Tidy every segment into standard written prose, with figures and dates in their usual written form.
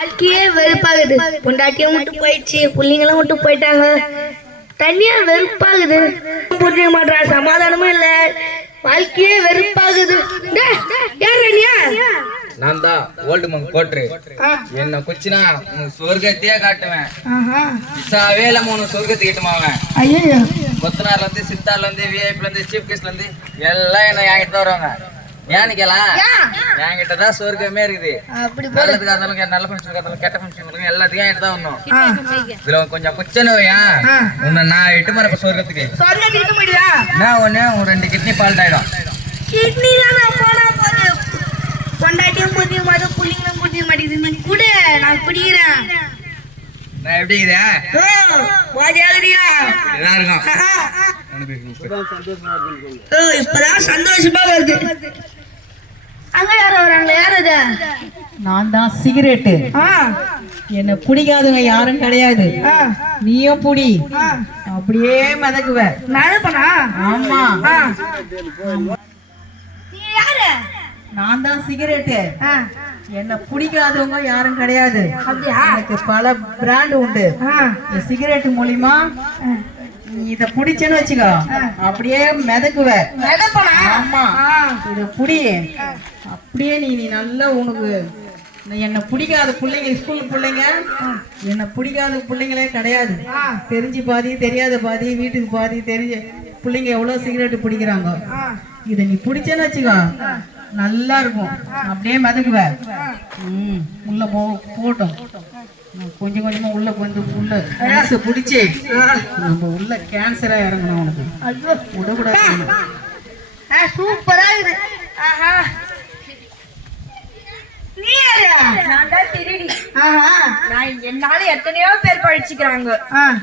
வாழ்க்கையே வெறுப்பாகுது. பொண்டாட்டியும் விட்டு போயிடுச்சு, பிள்ளைங்களும் விட்டு போயிட்டாங்க. தனியா வெறுப்பாகுது. புரிய மாட்டா, சமாதானமும் இல்ல. வாழ்க்கையே வெறுப்பாகுது. நான் தான் ஓல்டு மங்க கோட்ரு. என்ன குச்சினா உனக்கு சொர்க்கத்தையே காட்டுவேன். விசாவே இல்லாம உனக்கு சொர்க்கத்தை கிட்டுமாவேன். கொத்தனார்ல இருந்து சித்தார்ல இருந்து விஐபில இருந்து சீஃப் கெஸ்ட்ல இருந்து எல்லாம் என்ன என்கிட்ட தான் வருவாங்க. ஏன்னு கேலாம், என்கிட்ட தான் சொர்க்கமே இருக்குது. நல்லதுக்காக இருந்தாலும் நல்ல ஃபங்க்ஷன் இருந்தாலும் கெட்ட ஃபங்க்ஷன் எல்லாத்துக்கும் என்கிட்ட தான் வரணும். இதுல கொஞ்சம் குச்சனு உன்னை நான் எட்டு மரப்ப சொர்க்கத்துக்கு நான் ஒண்ணு ஒரு 2 கிட்னி ஃபால்ட் ஆயிடும். கிட்னி பொண்டாட்டியும் புதிய மாதம் புள்ளிங்களும் புதிய மாட்டேங்குது. கூட நான் குடிக்கிறேன். நான் எப்படி இப்பதான் சந்தோஷமா வருது. அங்க யாரும் வராங்களா? யாரு? நான் தான் சிகரெட்டு. என்ன பிடிக்காதவங்க யாரும் கிடையாது. நீயும் புடி, அப்படியே மிதக்குவ. நடப்பனா? ஆமா, நீ யாரு? நான் தான் சிகரெட்டு. என்ன பிடிக்காதவங்க யாரும் கிடையாது. எனக்கு பல பிராண்ட் உண்டு. சிகரெட் மூலியமா நீ இத புடிச்சேன்னு வச்சுக்கோ, அப்படியே மிதக்குவ. ஆமா, இத புடி, அப்படியே நீ நல்லா உனக்கு என்ன பிடிக்காத பிள்ளைங்க, ஸ்கூல் பிள்ளைங்க என்ன பிடிக்காத பிள்ளைங்களே கிடையாது. தெரிஞ்சு பாதி, தெரியாத பாதி, வீட்டுக்கு பாதி தெரிஞ்ச பிள்ளைங்க எவ்வளவு சிகரெட் பிடிக்கிறாங்க. இத நீ பிடிச்சேன்னு வச்சுக்கோ, நல்லா இருக்கும். அப்படியே மிதக்குவ. உள்ள போட்டோம். கொஞ்சம் கொஞ்சமா உள்ள வந்து உள்ள பிடிச்சி நம்ம உள்ள கேன்சரா இறங்கணும். உனக்கு விடக்கூடாது. சூப்பரா இருக்கு. என்னால எத்தனையோ பேர் பழிச்சுக்கிறாங்க.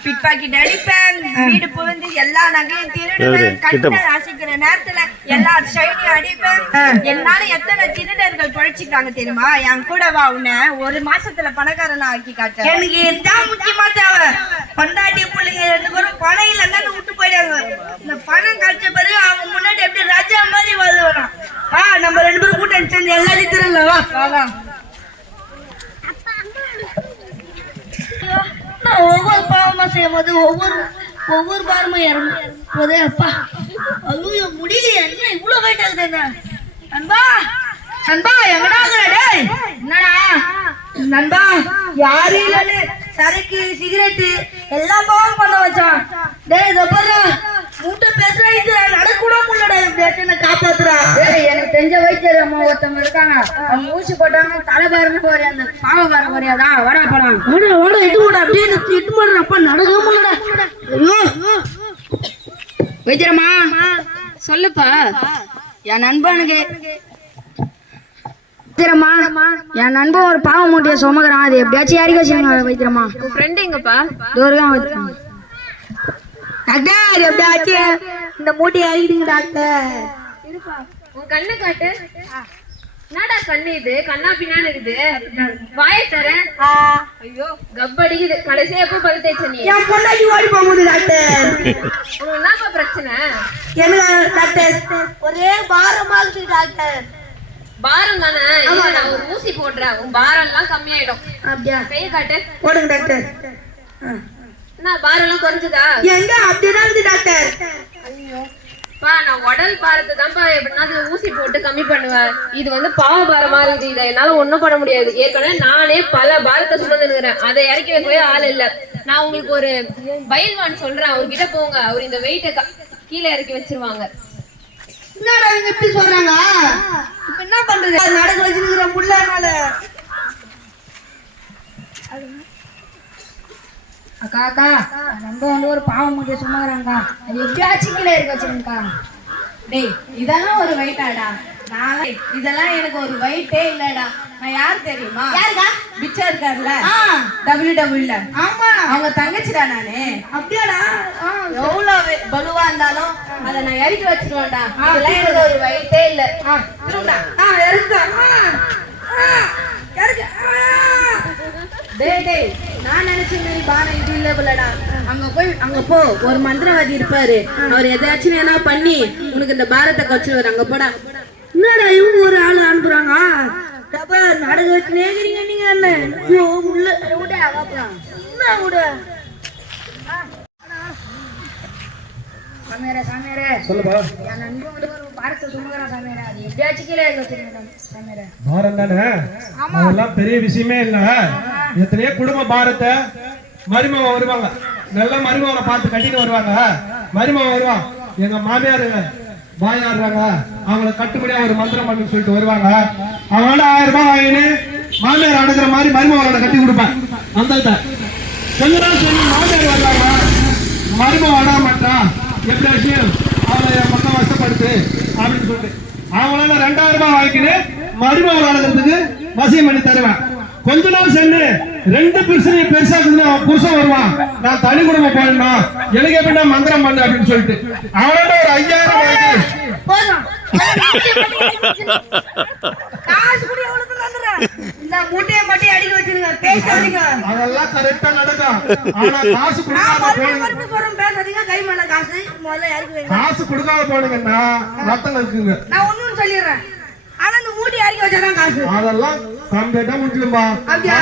பிட் பாக்கெட் அடிப்பேன், வீடு புகுந்து எல்லா நகையும் திருடுவேன், கண்ணை அசைக்கிற நேரத்துல எல்லா ஷைனையும் அடிப்பேன். என்னால எத்தனை திருடர்கள் பழிச்சுக்கிறாங்க தெரியுமா? என் கூட வா, உன்னை ஒரு மாசத்துல பணக்காரனா ஆக்கி காட்ட. எனக்கு இதுதான் முக்கியமா தேவை. பொண்டாட்டி பிள்ளைங்க 2 பேரும் பணம் இல்லைன்னா விட்டு போயிடாங்க. இந்த பணம் கிடைச்ச பிறகு அவங்க முன்னாடி எப்படி ராஜா மாதிரி வாழ்வாங்க. நம்ம 2 பேரும் கூட்டம் சேர்ந்து எல்லாத்தையும் திருடலாம். ஒவ்வொரு பாவமா செய்யும் போது ஒவ்வொரு பாரமும் இறங்கும்போது அப்பா ஐயோ முடியல. என்ன இவ்வளவு வெயிட் ஆகுது? என்ன நண்பா, நண்பா எங்கடா? டேய் என்னடா நண்பா? யாரு இல்லன்னு சரக்கு சிகரெட்டு எல்லா பாவம் பண்ண வச்சான். டேய் இதப்பா மூட்டை பேசுறா, இது நடக்கூட முடியலடா. என்ன காப்பாத்துறா? எனக்கு தெரிஞ்ச வைத்தியர் அம்மா ஒருத்தவங்க இருக்காங்க. அவங்க ஊசி போட்டாங்க, தலைபாரமே போறியா, அந்த பாவபாரம் போறியாதான். வடா போலாம். ஓட இது கூட அப்படியே இட்டு போடுறப்ப நடக்கவே முடியலடா. ஐயோ வைத்தியரம்மா சொல்லுப்பா. என் நண்பனுக்கு வைத்தியரம்மா, என் நண்பன் ஒரு பாவ மூட்டையை சுமக்கிறான். அது எப்படியாச்சும் யாருக்கு வச்சுருங்க வைத்தியரம்மா. உன் ஃப்ரெண்டு எங்கப்பா? தூரம் வைத்தியம். டாக்டர் எப்படியாச்சும் இந்த மூட்டை இறங்கிடுங்க டாக்டர். உன் கண்ணு காட்டு. என்னடா கண்ணு இது? கண்ணா பின்னான்னு இருக்குது. வாயை தர. ஐயோ கப்படிக்குது. கடைசியா எப்போ பல் தேய்ச்ச நீ? என் பொண்டாட்டி ஓடி போகுது டாக்டர். உனக்கு என்னப்பா பிரச்சனை? என்ன டாக்டர்? ஒரே பாரமா இருக்கு டாக்டர். பாரம் தானே? நான் ஒரு ஊசி போடுறேன், உன் பாரம் எல்லாம் கம்மியாயிடும். அப்படியா? கையை காட்டு. போடுங்க டாக்டர். என்ன பாரம் எல்லாம் குறைஞ்சதா? எங்க அப்படிதான் இருக்குது டாக்டர். ஐயோ பா, நான் உடல் பாரத்தை தான்ப்பா எப்படின்னா ஊசி போட்டு கம்மி பண்ணுவேன். இது வந்து பாவ பாரமா இருக்குது. இதை என்னால ஒண்ணும் பண்ண முடியாது. ஏற்கனவே நானே பல பாரத்தை சுமந்துருக்கிறேன். அதை இறக்கி வைக்கவே ஆள் இல்ல. நான் உங்களுக்கு ஒரு பயில்வான் சொல்றேன், அவர்கிட்ட போங்க. அவர் இந்த வெயிட்டை கீழே இறக்கி வச்சிருவாங்க. என்னடா இவங்க எப்படி சொல்றாங்க? இப்ப என்ன பண்றது? நடக்க வச்சிருக்கிற முள்ளனால. அக்கா அக்கா, ரொம்ப வந்து ஒரு பாவம் மூட்டையை சும்மாங்கிறாங்க. அது எப்படியாச்சும் கீழே இருக்க வச்சிருக்கா. டேய் இதெல்லாம் ஒரு வெயிட்டாடா? இதெல்லாம் எனக்கு ஒரு வெயிட்டே இல்லடா. நான் யார் தெரியுமா? யாருக்கா? பிச்சா இருக்கார்ல WW. ஆமா, அவங்க தங்கச்சிடா நானு. அப்படியாடா? எவ்வளவு பலுவா இருந்தாலும் அதை நான் இறக்கி வச்சிருவேன்டா. இதெல்லாம் எனக்கு ஒரு வெயிட்டே இல்ல. டேய் நான் நினைச்ச மாதிரி பானம் இது இல்ல போலடா. அங்க போ, ஒரு மந்திரவாதி இருப்பாரு. அவர் எதாச்சும் என்ன பண்ணி உனக்கு இந்த பாரத்தை கச்சிருவாரு. அங்க போடா. என்னடா இவங்க ஒரு ஆள் அனுப்புறாங்க? அப்பா நாடகம் வச்சு நேக்கிறீங்க நீங்க அண்ணன் ஐயோ உள்ள விட வாப்பலாம் என்ன விட சாமியாரே சாமியாரே சொல்லுப்பா. என் நண்பன் வந்து ஒரு பாரத்தை சுமக்கிறான் சாமியாரே அது எப்படியாச்சும் கீழே வச்சிருக்கேன் சாமியாரே பாரம் தானே, அதெல்லாம் பெரிய விஷயமே இல்ல. எத்தனையோ குடும்ப பாரத்தை மருமகன் வருவாங்க, நல்ல மருமகனை பார்த்து கட்டிட்டு வருவாங்க. மருமகன் வருவான், எங்க மாமியார் பாயாடுறாங்க, அவங்கள கட்டுப்படியா ஒரு மந்திரம் பண்ணு சொல்லிட்டு வருவாங்க. அவங்களோட 1000 ரூபாய் வாங்கினு மாமியார் அடங்குற மாதிரி மருமகனை கட்டி கொடுப்பேன். அந்த கொஞ்ச நாள் சொல்லி மாமியார் வருவாங்க, மருமகன் வர மாட்டான், எப்படியாச்சும் அவளை என் பக்கம் வசப்படுத்து அப்படின்னு சொல்லிட்டு அவங்களால 2000 ரூபாய் வாங்கிக்கிட்டு மருமகன் அடங்குறதுக்கு வசியம் பண்ணி தருவேன். கொஞ்ச நாள் சென்று 2 பிரச்சனையும் பெருசாக்குதுன்னு அவன் புருஷன் வருவான், நான் தனி குடும்பம் போடணும், எனக்கு எப்படின்னா மந்திரம் பண்ணு அப்படின்னு சொல்லிட்டு அவனோட ஒரு 5000 வாங்கி போதும் காசு கூட எவ்வளவு வந்துடுறேன் இந்த மூட்டையை மட்டும் அடிக்க வச்சிருங்க பேசாதீங்க அதெல்லாம் கரெக்டா நடக்கும். ஆனா காசு கொடுக்காம போனீங்க, சொல்றேன் பேசாதீங்க கை மேல காசு முதல்ல இறக்கி வைங்க காசு கொடுக்காம போனீங்கன்னா ரத்தம் இருக்குங்க. நான் ஒண்ணும் சொல்லிடுறேன் ஆனா இந்த மூட்டை இறக்கி வச்சாதான் காசு அதெல்லாம் கம்ப்ளீட்டா முடிஞ்சிடும்பா. அப்படியா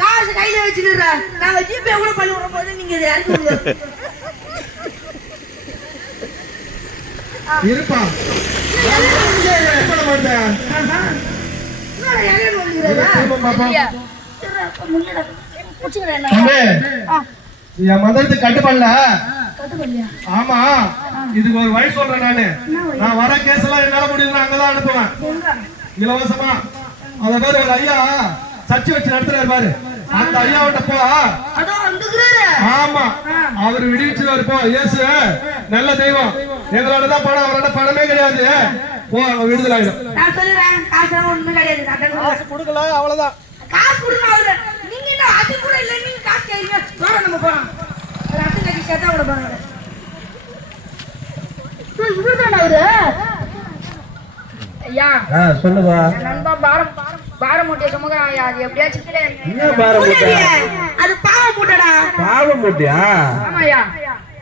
காசு கையில வச்சுக்கிறேன் நாங்க ஜிபே கூட பண்ணி விடும் போது நீங்க இதை இறக்கி விடுங்க இருப்பா மாட்டேன் என் மதத்துக்கு கட்டுப்படல. ஆமா, இதுக்கு ஒரு வழி சொல்றேன் நானு. நான் வர கேஸ் எல்லாம் என்னால முடியுது, அங்கதான் அனுப்புவேன் இலவசமா. அத பேரு ஒரு ஐயா சர்ச்சை வச்சு நடத்துறாரு பாரு, அந்த ஐயாவிட்ட போ. ஆமா, அவரு விடுவிச்சுவாரு போ. இயேசு நல்ல தெய்வம், எங்களோட தான் பணம், அவரோட பணமே கிடையாது. போ, விடுதலை ஆயிடும். நான் சொல்லுறேன் காசு ஒண்ணும் கிடையாது காசு கொடுக்கல அவ்வளவுதான். காசு கொடுங்க அவரு நீங்க என்ன அது கூட இல்ல நீங்க காசு கேக்குறீங்க வர நம்ம போறோம் ரத்த கட்டி சேத்தா கூட போறோம் இவர்தான் அவரு ஐயா சொல்லுவா. நண்பா பாரம் மூட்டையை சுமக்கிறான் ஐயா அது எப்படியாச்சும் கீழே என்ன பாரம் மூட்டை? அது பாவ மூட்டைடா. பாவ மூட்டையா? ஆமாய்யா.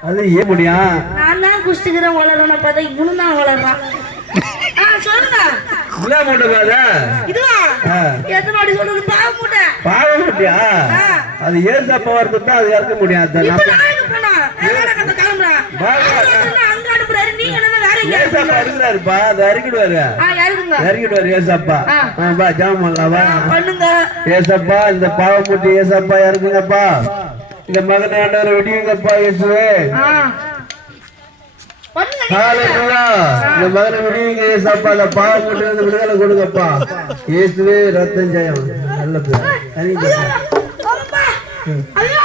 அது ஏன் முடியா? நான் தான் குஷ்டிக்கிறேன் வளரணும் பார்த்தா இவனும் தான் வளர்றான். சொல்லுங்க என்ன மூட்டை பாரு? இதுவா எத்தனோடி சொல்றது பாவ மூட்டை. பாவ மூட்டையா? அது ஏசப்பா வரதுதான் அது இறக்க முடியாது. இப்ப நான் எங்க போனா நான் கிளம்புறேன் அங்க அனுப்புறாரு நீங்க என்ன வேற ஏசப்பா இருக்கிறாருப்பா, அது இறக்கிடுவாரு. யாருக்குங்க இறக்கிடுவாரு ஏசப்பா. வா ஜாம் பண்ணலாமா? பண்ணுங்க ஏசப்பா, இந்த பாவ மூட்டை ஏசப்பா இறக்குங்கப்பா, இந்த மகனை ஆண்டவரை விடுவீங்கப்பா இயேசுவே. ஹalleluya. இந்த மகனை விடுவீங்க ஏசப்பா, இந்த பாவ மூட்டையில இருந்து விடுதலை கொடுங்கப்பா இயேசுவே. ரத்தம் ஜெயம். நல்ல பேர். ஐயா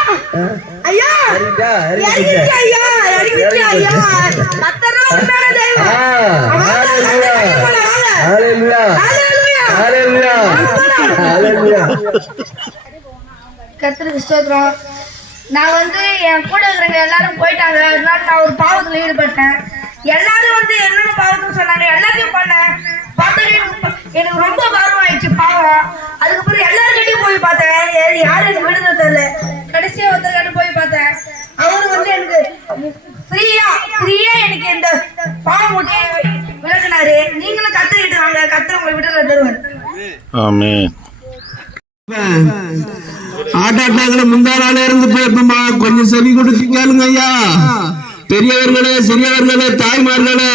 ஐயா சரிடா, ஐயா ஐயா கத்தரோ உண்மையான தெய்வம். ஹalleluya. ஹalleluya. ஹalleluya. ஹalleluya. கர்த்தருக்கு ஸ்தோத்திரம். நான் வந்து என் கூட இருக்கிறவங்க எல்லாரும் போயிட்டாங்க, அதனால நான் ஒரு பாவத்துல ஈடுபட்டேன். எல்லாரும் வந்து என்னென்ன பாவத்துன்னு சொன்னாங்க, எல்லாத்தையும் பண்ணேன். பார்த்தா எனக்கு ரொம்ப பாரம் ஆயிடுச்சு பாவம். அதுக்கப்புறம் எல்லாருக்கிட்டையும் போய் பார்த்தேன், யாரும் எனக்கு விடுதலை தெரியல. கடைசியா ஒருத்தர்கிட்ட போய் பார்த்தேன், அவரு வந்து எனக்கு ஃப்ரீயா எனக்கு இந்த பாவம் மூட்டையை விளக்குனாரு. நீங்களும் கத்துக்கிட்டு வாங்க, கர்த்தர் உங்களை விடுதலை தருவார். ஆமென். ஆட்டாட்டாக்களை முந்தா நாளே இருந்து போயிருப்போமா, கொஞ்சம் செவி கொடுத்து கேளுங்க ஐயா. பெரியவர்களே, சிறியவர்களே, தாய்மார்களே,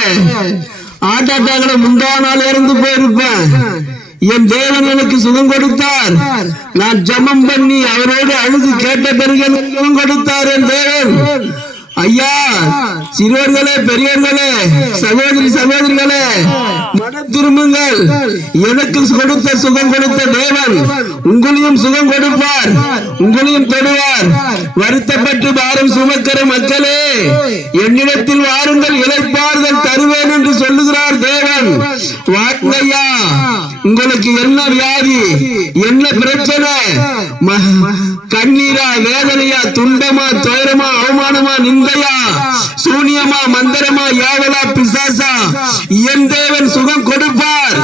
ஆட்டாட்டாக்களை முந்தா நாளே இருந்து போயிருப்பேன். என் தேவன் எனக்கு சுகம் கொடுத்தார். நான் ஜெபம் பண்ணி அவரோடு அழுது கேட்ட பிறகு எனக்கு சுகம் கொடுத்தார் என் தேவன். ஐயா, சிறுவர்களே, பெரியவர்களே, சகோதரி சகோதரிகளே, மனம் திரும்புங்கள். எனக்கு கொடுத்த சுகம் கொடுத்த தேவன் உங்களையும் சுகம் கொடுப்பார், உங்களையும் தொடுவார். வருத்தப்பட்டு பாரம் சுமக்கிற மக்களே, என்னிடத்தில் வாருங்கள், இளைப்பாறுதல் தருவேன் என்று சொல்லுகிறார் தேவன். வாருங்கய்யா, உங்களுக்கு என்ன வியாதி, என்ன பிரச்சனை, கண்ணீரா, வேதனையா, துன்பமா, துயரமா, அவமானமா, நிந்தையா, சூனியமா, மந்திரமா, யாவலா, பிசாசா, என் தேவன் சுகம் கொடுப்பார்.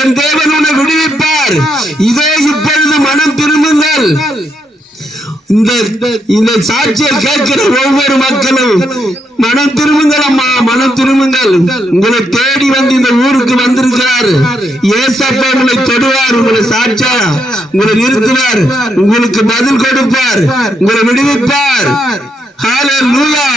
என் தேவன் உன்னை விடுவிப்பார். இதோ இப்பொழுது மனம் திரும்புங்கள். இந்த சாட்சியை கேட்கிற ஒவ்வொரு மக்களும் மனம் திரும்புங்கள் அம்மா, மனம் திரும்புங்கள். உங்களை தேடி வந்து இந்த ஊருக்கு வந்திருக்கிறார் ஏசப்பா. உங்களை தொடுவார், உங்களை சாட்சியா உங்களை நிறுத்துவார், உங்களுக்கு பதில் கொடுப்பார், உங்களை விடுவிப்பார். ஹல்லேலூயா.